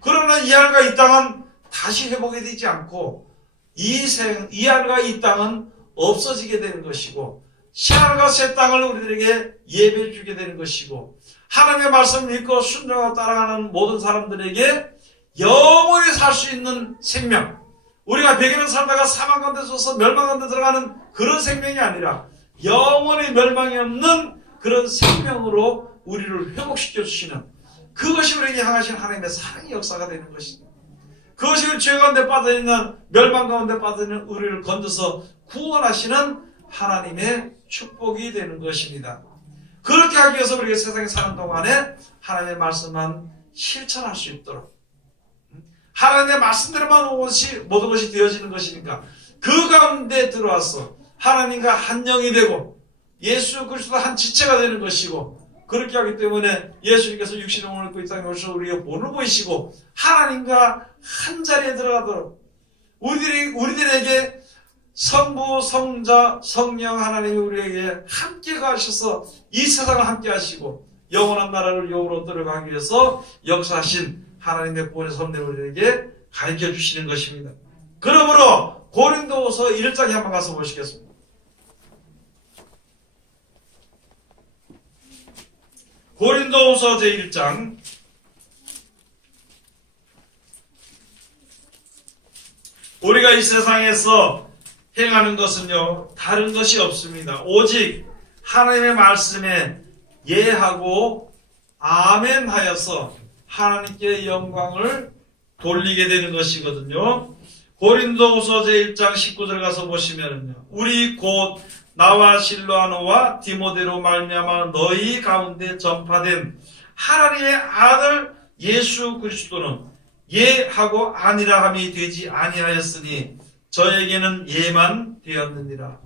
그러나 이 하늘과 이 땅은 다시 회복이 되지 않고 이 하늘과 이 땅은 없어지게 되는 것이고 새하늘과 새 땅을 우리들에게 예배해 주게 되는 것이고 하나님의 말씀을 믿고 순종하고 따라가는 모든 사람들에게 영원히 살 수 있는 생명, 우리가 100여년 살다가 사망 가운데 서서 멸망 가운데 들어가는 그런 생명이 아니라 영원히 멸망이 없는 그런 생명으로 우리를 회복시켜 주시는 그것이 우리에게 향하신 하나님의 사랑의 역사가 되는 것입니다. 그것이 우리 죄 가운데 빠져있는 멸망 가운데 빠져있는 우리를 건져서 구원하시는 하나님의 축복이 되는 것입니다. 그렇게 하기 위해서 우리가 세상에 사는 동안에 하나님의 말씀만 실천할 수 있도록 하나님의 말씀대로만 모든 것이 되어지는 것이니까 그 가운데 들어와서 하나님과 한 영이 되고 예수 그리스도 한 지체가 되는 것이고 그렇게 하기 때문에 예수님께서 육신의 몸을 입고 이 땅에 오셔서 우리가 본을 보이시고 하나님과 한 자리에 들어가도록 우리들에게 성부, 성자, 성령 하나님이 우리에게 함께 가셔서 이 세상을 함께 하시고 영원한 나라를 영으로 들어가기 위해서 역사하신 하나님의 구원의 섭리를 우리에게 가르쳐 주시는 것입니다. 그러므로 고린도후서 1장에 한번 가서 보시겠습니다. 고린도후서 제1장 우리가 이 세상에서 행하는 것은요 다른 것이 없습니다. 오직 하나님의 말씀에 예하고 아멘 하여서 하나님께 영광을 돌리게 되는 것이거든요. 고린도후서 제1장 19절 가서 보시면은요. 우리 곧 나와 실로아노와 디모데로 말미암아 너희 가운데 전파된 하나님의 아들 예수 그리스도는 예하고 아니라 함이 되지 아니하였으니 저에게는 예만 되었느니라.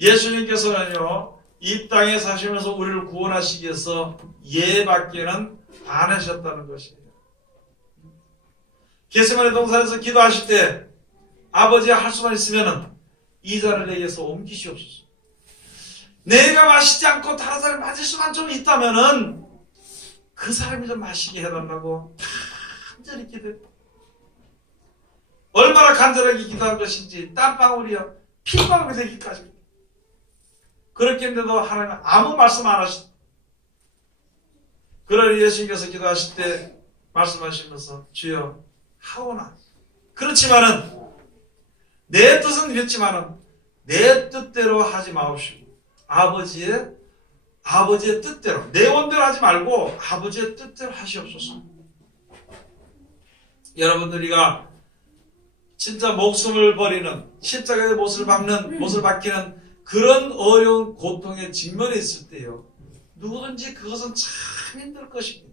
예수님께서는요 이 땅에 사시면서 우리를 구원하시기 위해서 예밖에는 안 하셨다는 것이에요. 겟세마네 동산에서 기도하실 때 아버지 할 수만 있으면은 이 잔을 내게서 옮기시옵소서. 내가 마시지 않고 다른 사람이 마실 수만 좀 있다면은 그 사람이 좀 마시게 해달라고 간절히 기도했다. 얼마나 간절하게 기도한 것인지 땀방울이요 핏방울이 되기까지 그렇게 했는데도 하나님은 아무 말씀 안 하셨다. 그러니 예수님께서 기도하실 때 말씀하시면서 주여 하오나 그렇지만은 내 뜻은 이랬지만은 내 뜻대로 하지 마옵시고 아버지의 뜻대로 내 원대로 하지 말고 아버지의 뜻대로 하시옵소서. 여러분들 우리가 진짜 목숨을 버리는 십자가의 못을 박히는 그런 어려운 고통에 직면해 있을 때요 누구든지 그것은 참 힘들 것입니다.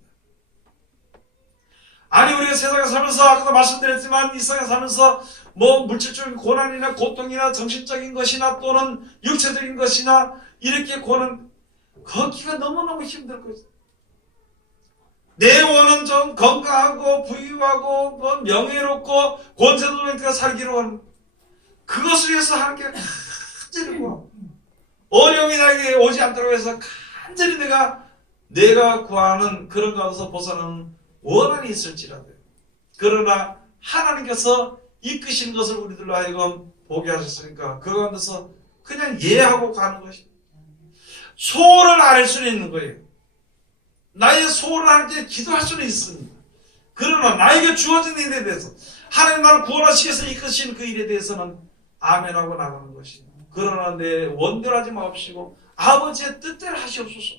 아니 우리가 세상에 살면서 아까도 말씀드렸지만 이 세상에 살면서 뭐 물질적인 고난이나 고통이나 정신적인 것이나 또는 육체적인 것이나 이렇게 고난 걷기가 너무너무 힘들 거죠. 내 원은 좀 건강하고 부유하고 뭐 명예롭고 권세도 있으니까 살기로 하는 그것을 위해서 하나님께 간절히 구하고 어려움이 나에게 오지 않도록 해서 간절히 내가 구하는 그런 가운데서 벗어나는 원한이 있을지라도요. 그러나 하나님께서 이끄신 것을 우리들로 하여금 보게 하셨으니까 그 가운데서 그냥 예하고 가는 것입니다. 소원을 알 수는 있는 거예요. 나의 소원을 하나님께 기도할 수는 있습니다. 그러나 나에게 주어진 일에 대해서 하나님 나를 구원하시기 위해서 이끄신 그 일에 대해서는 아멘하고 나가는 것입니다. 그러나 내 원대하지 마옵시고 아버지의 뜻대로 하시옵소서.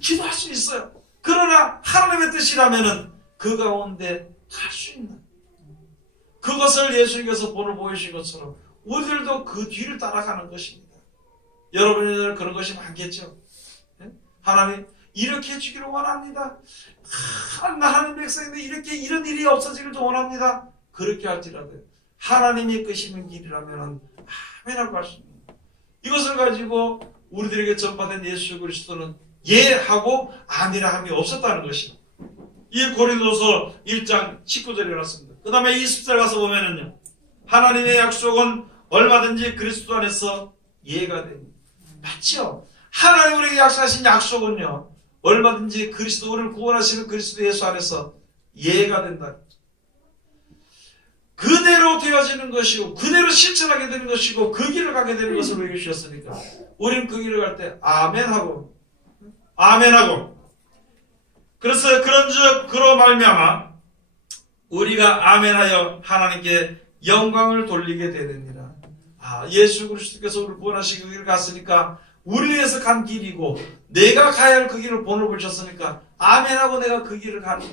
기도할 수 있어요. 그러나 하나님의 뜻이라면은 그 가운데 갈 수 있는 그것을 예수님께서 본을 보이신 것처럼 우리들도 그 뒤를 따라가는 것입니다. 여러분들 그런 것이 많겠죠. 하나님 이렇게 해주기를 원합니다. 하나님 백성인데 이렇게 이런 일이 없어지기를 원합니다. 그렇게 할지라도 하나님이 끄시는 길이라면 아멘하고 할 수 있는 이것을 가지고 우리들에게 전파된 예수 그리스도는 예하고 아니라 함이 없었다는 것입니다. 이 고린도서 1장 19절에 나왔습니다. 그 다음에 20절 가서 보면은요. 하나님의 약속은 얼마든지 그리스도 안에서 예가 됩니다. 맞죠? 하나님 우리에게 약속하신 약속은요. 얼마든지 그리스도 우리를 구원하시는 그리스도 예수 안에서 예가 된다. 그대로 되어지는 것이고 그대로 실천하게 되는 것이고 그 길을 가게 되는 것을 우리에게 주셨으니까 우리는 그 길을 갈 때 아멘하고 그래서 그런즉 그로 말미암아 우리가 아멘하여 하나님께 영광을 돌리게 되느니라. 예수 그리스도께서 우리를 구원하시기 그 길을 갔으니까 우리 위해서 간 길이고 내가 가야 할 그 길을 본을 보셨으니까 아멘하고 내가 그 길을 가는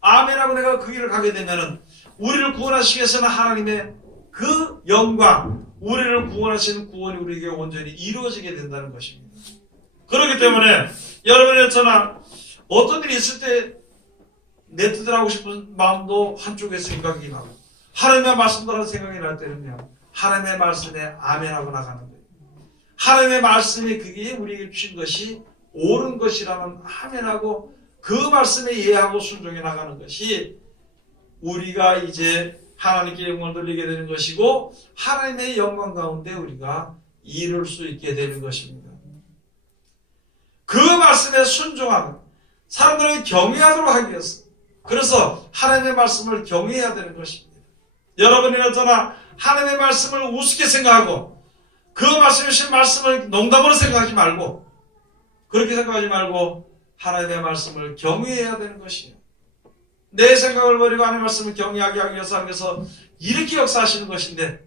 아멘하고 내가 그 길을 가게 되면은 우리를 구원하시기 위해서는 하나님의 그 영광 우리를 구원하시는 구원이 우리에게 온전히 이루어지게 된다는 것입니다. 그렇기 때문에 여러분의 저나 어떤 일이 있을 때 내 뜻을 하고 싶은 마음도 한쪽에 생각이 나고 하나님의 말씀대로 생각이 날 때는요. 하나님의 말씀에 아멘하고 나가는 거예요. 하나님의 말씀이 그게 우리에게 주신 것이 옳은 것이라면 아멘하고 그 말씀에 이해하고 순종해 나가는 것이 우리가 이제 하나님께 영광을 돌리게 되는 것이고 하나님의 영광 가운데 우리가 이룰 수 있게 되는 것입니다. 그 말씀에 순종하는 사람들은 경외하도록 하기 위해서 그래서 하나님의 말씀을 경외해야 되는 것입니다. 여러분이나 저나 하나님의 말씀을 우습게 생각하고 그 말씀에 주신 말씀을 농담으로 생각하지 말고 그렇게 생각하지 말고 하나님의 말씀을 경외해야 되는 것이에요. 내 생각을 버리고 하나님의 말씀을 경외하게 하기 위해서 하나님께서 이렇게 역사하시는 것인데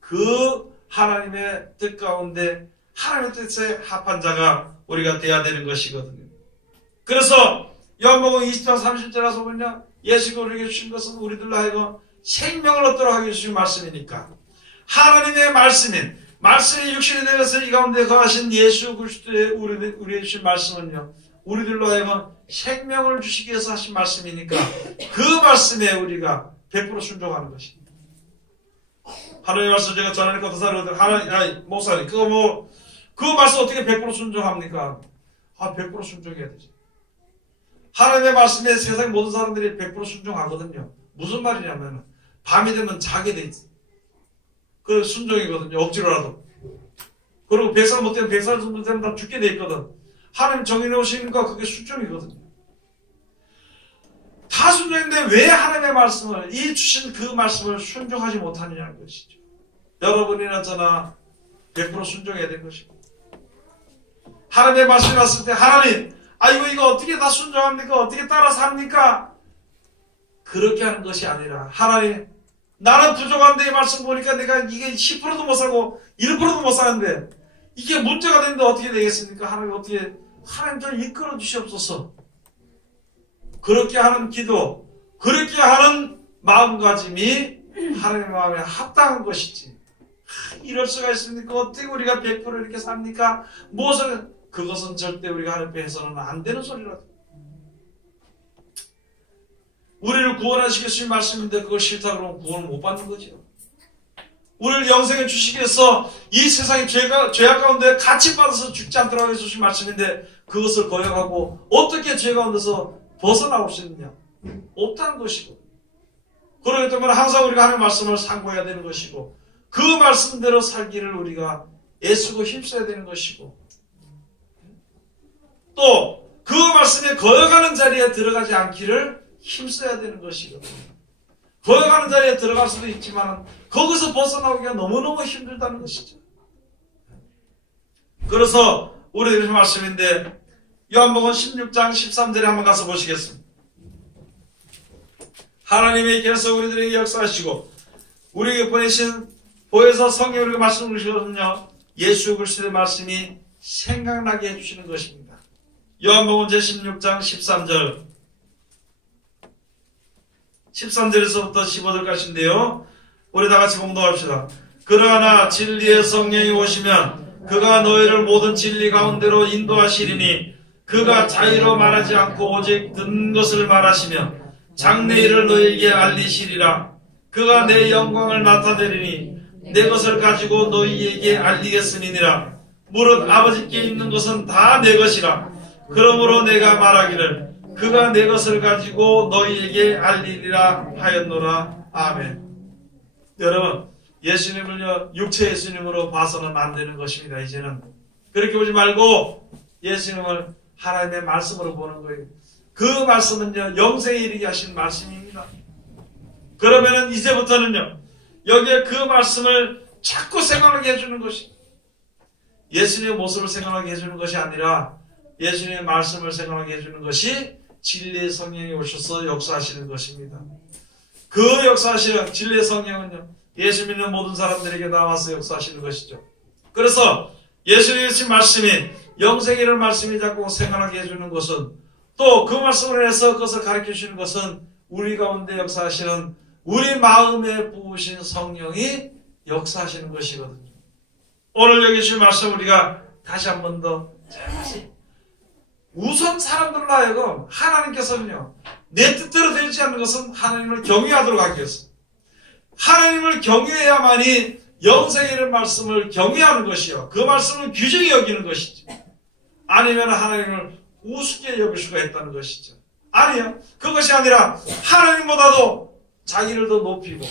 그 하나님의 뜻 가운데 하나님의 뜻에 합한 자가 우리가 돼야 되는 것이거든요. 그래서 요한복음 20장 30절 가서 보냐 예수가 우리에게 주신 것은 우리들로 하여금 생명을 얻도록 하기 위해 주신 말씀이니까 하나님의 말씀인 말씀이 육신이 되어서 이 가운데 거하신 예수 그리스도의 우리에게 주신 말씀은요 우리들로 하여금 생명을 주시기 위해서 하신 말씀이니까 그 말씀에 우리가 100% 순종하는 것입니다. 하나님의 말씀 제가 전하니까 어떤 사람들 하나님 목사님 그 말씀 어떻게 100% 순종합니까? 100% 순종해야 되죠. 하나님의 말씀에 세상 모든 사람들이 100% 순종하거든요. 무슨 말이냐면 밤이 되면 자게 돼 있어요. 그 순종이거든요. 억지로라도. 그리고 100살 못되면 100살 정도 되면 다 죽게 돼 있거든. 하나님 정해놓으시니까 그게 순종이거든요. 다 순종인데 왜 하나님의 말씀을 이 주신 그 말씀을 순종하지 못하느냐는 것이죠. 여러분이나 저나 100% 순종해야 될 것입니다. 하나님의 말씀이 왔을 때 하나님 이거 어떻게 다 순종합니까? 어떻게 따라 삽니까? 그렇게 하는 것이 아니라 하나님 나는 부족한데 이 말씀 보니까 내가 이게 10%도 못 사고 1%도 못 사는데 이게 문제가 되는데 어떻게 되겠습니까? 하나님 좀 이끌어 주시옵소서. 그렇게 하는 기도, 그렇게 하는 마음가짐이 하나님의 마음에 합당한 것이지. 이럴 수가 있습니까? 어떻게 우리가 100% 이렇게 삽니까? 그것은 절대 우리가 하나님 앞에 해서는 안 되는 소리라도. 우리를 구원하시기 위해서 말씀인데 그걸 싫다 그러면 구원을 못 받는 거죠. 우리를 영생에 주시기 위해서 이 세상의 죄악 가운데 같이 받아서 죽지 않도록 해서 주신 말씀인데 그것을 거역하고 어떻게 죄 가운데서 벗어나올 수 있느냐? 없다는 것이고. 그렇기 때문에 항상 우리가 하나님의 말씀을 상고해야 되는 것이고 그 말씀대로 살기를 우리가 애쓰고 힘써야 되는 것이고 또 그 말씀에 거여가는 자리에 들어가지 않기를 힘써야 되는 것이거든요. 거여가는 자리에 들어갈 수도 있지만 거기서 벗어나오기가 너무너무 힘들다는 것이죠. 그래서 우리들의 말씀인데 요한복음 16장 13절에 한번 가서 보시겠습니다. 하나님께서 우리들에게 역사하시고 우리에게 보내신 보혜사 성령을 말씀을 주셨거든요. 예수 그리스도의 말씀이 생각나게 해주시는 것입니다. 요한복음 제16장 13절 13절에서부터 15절까지인데요. 우리 다같이 공동합시다. 그러나 진리의 성령이 오시면 그가 너희를 모든 진리 가운데로 인도하시리니 그가 자의로 말하지 않고 오직 듣는 것을 말하시며 장래일을 너희에게 알리시리라. 그가 내 영광을 나타내리니 내 것을 가지고 너희에게 알리겠으니라. 무릇 아버지께 있는 것은 다 내 것이라. 그러므로 내가 말하기를 그가 내 것을 가지고 너희에게 알리리라 하였노라. 아멘. 여러분, 예수님을요 육체 예수님으로 봐서는 안 되는 것입니다. 이제는 그렇게 보지 말고 예수님을 하나님의 말씀으로 보는 거예요. 그 말씀은요 영생에 이르게 하신 말씀입니다. 그러면은 이제부터는요 여기에 그 말씀을 자꾸 생각하게 해주는 것이 예수님의 모습을 생각하게 해주는 것이 아니라 예수님의 말씀을 생각하게 해주는 것이 진리의 성령이 오셔서 역사하시는 것입니다. 그 역사하시는 진리의 성령은요 예수 믿는 모든 사람들에게 나와서 역사하시는 것이죠. 그래서 예수님의 말씀이 영생에 이르는 말씀이 자꾸 생각하게 해주는 것은 또 그 말씀을 해서 그것을 가르쳐 주시는 것은 우리 가운데 역사하시는 우리 마음에 부으신 성령이 역사하시는 것이거든요. 오늘 여기 주신 말씀 우리가 다시 한 번 더 우선 사람들로 하여금 하나님께서는요 내 뜻대로 되지 않는 것은 하나님을 경외하도록 하기 위해서 하나님을 경외해야만이 영생에 이르는 말씀을 경외하는 것이요 그 말씀을 귀중히 여기는 것이죠. 아니면 하나님을 우습게 여길 수가 있다는 것이죠. 아니요. 그것이 아니라 하나님보다도 자기를 더 높이고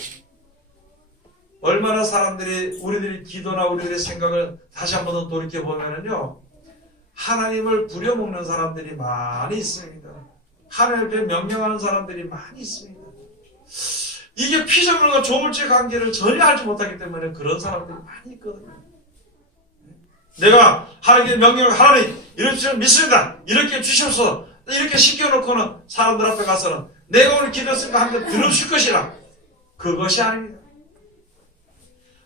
얼마나 사람들이 우리들의 기도나 우리들의 생각을 다시 한번 더 돌이켜보면요 하나님을 부려먹는 사람들이 많이 있습니다. 하나님 앞에 명령하는 사람들이 많이 있습니다. 이게 피조물과 조물주의 관계를 전혀 알지 못하기 때문에 그런 사람들이 많이 있거든요. 내가 하나님께 명령을 하나님 이렇게 좀 믿습니다. 이렇게 주시옵소서. 이렇게 시켜놓고는 사람들 앞에 가서는 내가 오늘 기도했으니까 하나님 들어줄 것이라. 그것이 아닙니다.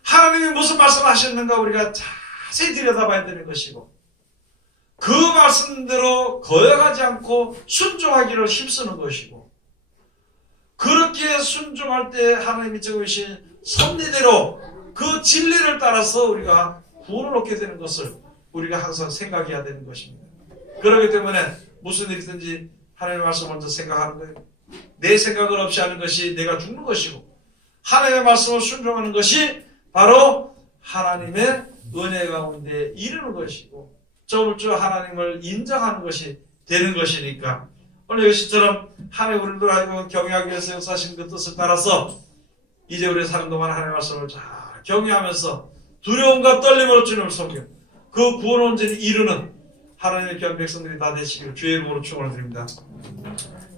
하나님이 무슨 말씀을 하셨는가 우리가 자세히 들여다봐야 되는 것이고 그 말씀대로 거여가지 않고 순종하기를 힘쓰는 것이고 그렇게 순종할 때 하나님이 적으신 섭리대로 그 진리를 따라서 우리가 구원을 얻게 되는 것을 우리가 항상 생각해야 되는 것입니다. 그렇기 때문에 무슨 일이든지 하나님의 말씀을 먼저 생각하는 거예요. 내 생각을 없이 하는 것이 내가 죽는 것이고 하나님의 말씀을 순종하는 것이 바로 하나님의 은혜 가운데 이르는 것이고 저물주 하나님을 인정하는 것이 되는 것이니까 오늘 여기처럼 하나님 우리를 하여금 경외하기 위해서 역사하신 그 뜻을 따라서 이제 우리 사는 동안 하나님의 말씀을 잘 경외하면서 두려움과 떨림으로 주님을 섬겨 그 구원 온전히 이루는 하나님의 귀한 백성들이 다 되시기를 주의 이름으로 축원을 드립니다.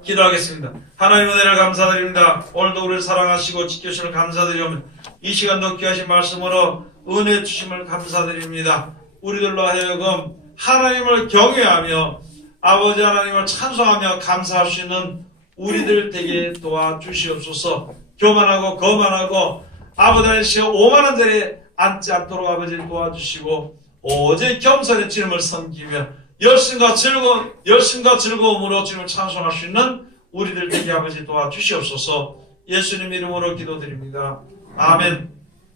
기도하겠습니다. 하나님 은혜를 감사드립니다. 오늘도 우리를 사랑하시고 지켜주시는 감사드리오며 이 시간도 귀하신 말씀으로 은혜 주심을 감사드립니다. 우리들로 하여금 하나님을 경외하며 아버지 하나님을 찬송하며 감사할 수 있는 우리들 되게 도와주시옵소서. 교만하고 거만하고 아버지 하나님 오만한 자리에 앉지 않도록 아버지를 도와주시고 오직 겸손의 주님을 섬기며 열심과 즐거움으로 주님을 찬송할 수 있는 우리들 되게 아버지 도와주시옵소서. 예수님 이름으로 기도드립니다. 아멘.